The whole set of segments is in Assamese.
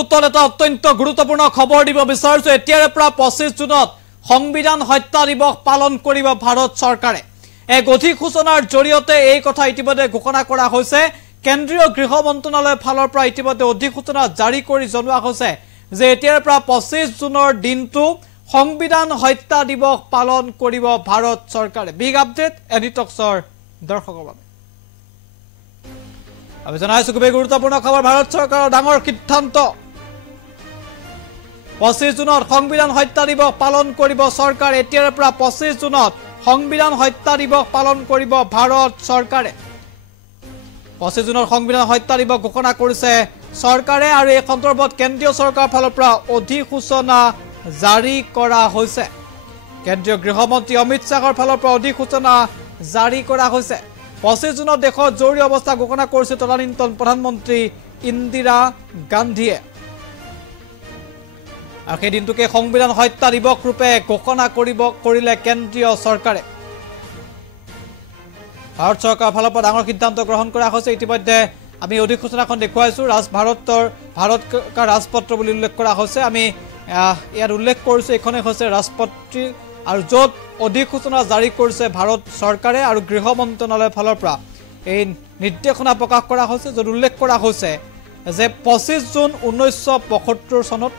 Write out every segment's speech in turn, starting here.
মুহূৰ্তত এটা অত্যন্ত গুৰুত্বপূৰ্ণ খবৰ দিব বিচাৰিছো। এতিয়াৰে পৰা 25 জুনত সংবিধান হত্যা দিৱস পালন কৰিব ভাৰত চৰকাৰে। এক অধিসূচনাৰ জৰিয়তে এই কথা ইতিমধ্যে ঘোষণা কৰা হৈছে। কেন্দ্ৰীয় গৃহ মন্ত্ৰালয়ৰ ফালৰ পৰা ইতিমধ্যে অধিসূচনা জাৰি কৰি জনোৱা হৈছে যে এতিয়াৰে পৰা 25 জুনৰ দিনটো সংবিধান হত্যা দিৱস পালন কৰিব ভাৰত চৰকাৰে। বিগ আপডেট এনিটক্সৰ দৰ্শকৰ বাবে আমি জনাইছো খুবেই গুৰুত্বপূৰ্ণ খবৰ। ভাৰত চৰকাৰৰ ডাঙৰ সিদ্ধান্ত, 25 জুনত সংবিধান হত্যা দিৱস পালন কৰিব চৰকাৰে। এতিয়াৰে পৰা 25 জুনত সংবিধান হত্যা দিৱস পালন কৰিব ভাৰত চৰকাৰে। 25 জুনত সংবিধান হত্যা দিৱস ঘোষণা কৰিছে চৰকাৰে আৰু এই সন্দৰ্ভত কেন্দ্ৰীয় চৰকাৰৰ ফালৰ পৰা অধিসূচনা জাৰি কৰা হৈছে। কেন্দ্ৰীয় গৃহমন্ত্ৰী অমিত শ্বাহৰ ফালৰ পৰা অধিসূচনা জাৰি কৰা হৈছে। 25 জুনত দেশত জৰুৰী অৱস্থা ঘোষণা কৰিছে তদানীন্তন প্ৰধানমন্ত্ৰী ইন্দিৰা গান্ধীয়ে। আৰু সেই দিনটোকে সংবিধান হত্যা দিৱস ৰূপে ঘোষণা কৰিলে কেন্দ্ৰীয় চৰকাৰে। ভাৰত চৰকাৰৰ ফালৰ পৰা ডাঙৰ সিদ্ধান্ত গ্ৰহণ কৰা হৈছে। ইতিমধ্যে আমি অধিসূচনাখন দেখুৱাইছো। ভাৰত ৰাজপত্ৰ বুলি উল্লেখ কৰা হৈছে। আমি ইয়াত উল্লেখ কৰিছো এইখনেই হৈছে ৰাজপত্ৰী আৰু য'ত অধিসূচনা জাৰি কৰিছে ভাৰত চৰকাৰে আৰু গৃহ মন্ত্ৰালয়ৰ ফালৰ পৰা এই নিৰ্দেশনা প্ৰকাশ কৰা হৈছে, য'ত উল্লেখ কৰা হৈছে যে 25 জুন 1975 চনত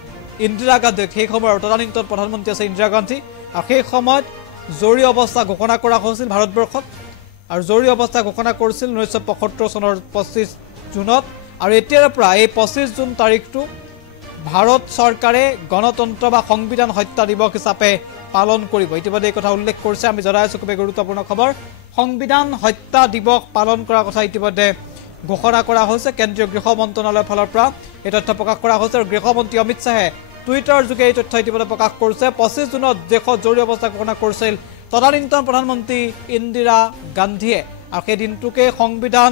ইন্দিৰা গান্ধী, সেই সময়ৰ তদানীন্তন প্ৰধানমন্ত্ৰী আছে ইন্দিৰা গান্ধী, আৰু সেই সময়ত জৰুৰী অৱস্থা ঘোষণা কৰা হৈছিল ভাৰতবৰ্ষত। আৰু জৰুৰী অৱস্থা ঘোষণা কৰিছিল 1975 চনৰ 25 জুনত। আৰু এতিয়াৰে পৰা এই 25 জুন তাৰিখটো ভাৰত চৰকাৰে গণতন্ত্ৰ বা সংবিধান হত্যা দিৱস হিচাপে পালন কৰিব। ইতিমধ্যে এই কথা উল্লেখ কৰিছে। আমি জনাই আছো খুবেই গুৰুত্বপূৰ্ণ খবৰ। সংবিধান হত্যা দিৱস পালন কৰাৰ কথা ইতিমধ্যে ঘোষণা কৰা হৈছে কেন্দ্ৰীয় গৃহ মন্ত্ৰালয়ৰ ফালৰ পৰা। এই তথ্য প্ৰকাশ কৰা হৈছে আৰু গৃহমন্ত্ৰী অমিত শ্বাহে টুইটাৰ যোগে এই তথ্য ইতিমধ্যে প্ৰকাশ কৰিছে। 25 জুনত দেশত জৰুৰী অৱস্থা ঘোষণা কৰিছিল তদানীন্তন প্ৰধানমন্ত্ৰী ইন্দিৰা গান্ধীয়ে, আৰু সেই দিনটোকে সংবিধান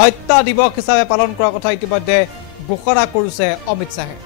হত্যা দিৱস হিচাপে পালন কৰাৰ কথা ইতিমধ্যে ঘোষণা কৰিছে অমিত শ্বাহে।